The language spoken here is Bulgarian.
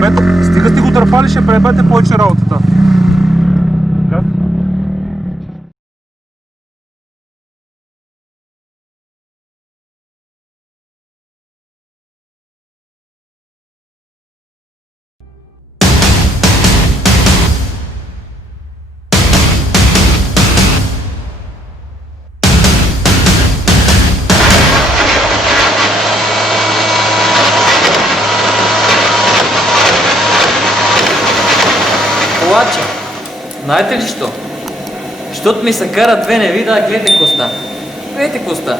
пребете, стига сте го дърпали, ще пребете повече работата. Така. Плача. Знаете ли що? Щото ми се кара две неви, да гледайте коста. Гледайте коста.